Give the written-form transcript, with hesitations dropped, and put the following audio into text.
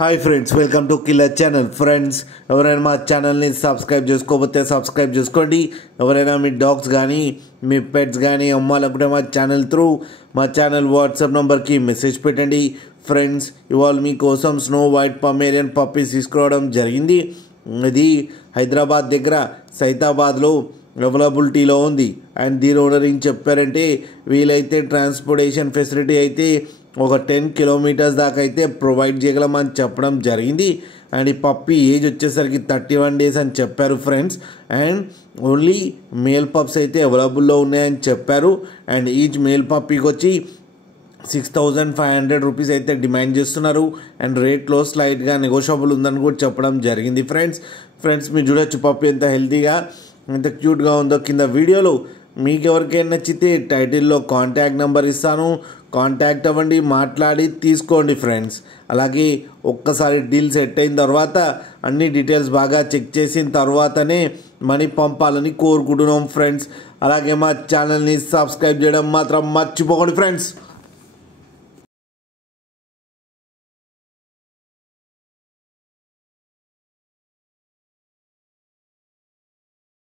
Hi friends, welcome to killer channel. Friends, ఎవరైనా మా ఛానల్ని సబ్స్క్రైబ్ చేసుకోకపోతే సబ్స్క్రైబ్ చేసుకోండి. ఎవరైనా మీ డాగ్స్ కానీ మీ పెట్స్ కానీ అమ్మాలనుకుంటే మా ఛానల్ వాట్సాప్ నెంబర్కి మెసేజ్ పెట్టండి. ఫ్రెండ్స్, ఇవాళ మీకోసం స్నో వైట్ పమేరియన్ పప్పీస్ తీసుకురావడం జరిగింది. ఇది హైదరాబాద్ దగ్గర సైతాబాద్లో అవైలబిలిటీలో ఉంది. అండ్ దీని ఓనర్ ఏం చెప్పారంటే, వీలైతే ట్రాన్స్పోర్టేషన్ ఫెసిలిటీ అయితే ఒక 10 కిలోమీటర్స్ దాకా అయితే ప్రొవైడ్ చేయగలమని చెప్పడం జరిగింది. అండ్ ఈ పప్పీ ఏజ్ వచ్చేసరికి 31 డేస్ అని చెప్పారు friends. And only male pups అయితే అవైలబుల్లో ఉన్నాయని చెప్పారు. అండ్ ఈచ్ మేల్ పప్పీకి వచ్చి 6,500 రూపీస్ అయితే డిమాండ్ చేస్తున్నారు. అండ్ రేట్లో స్లైట్గా నెగోషియబుల్ ఉందని కూడా చెప్పడం జరిగింది. ఫ్రెండ్స్ మీరు చూడొచ్చు పప్పీ ఎంత హెల్తీగా ఎంత క్యూట్గా ఉందో. కింద వీడియోలో మీకు ఎవరికైనా నచ్చితే టైటిల్లో కాంటాక్ట్ నెంబర్ ఇస్తాను, కాంటాక్ట్ అవ్వండి, మాట్లాడి తీసుకోండి ఫ్రెండ్స్. అలాగే ఒక్కసారి డీల్ సెట్ అయిన తర్వాత అన్ని డీటెయిల్స్ బాగా చెక్ చేసిన తర్వాతనే మనీ పంపాలని కోరుకుంటున్నాం ఫ్రెండ్స్. అలాగే మా ఛానల్ని సబ్స్క్రైబ్ చేయడం మాత్రం మర్చిపోకండి ఫ్రెండ్స్.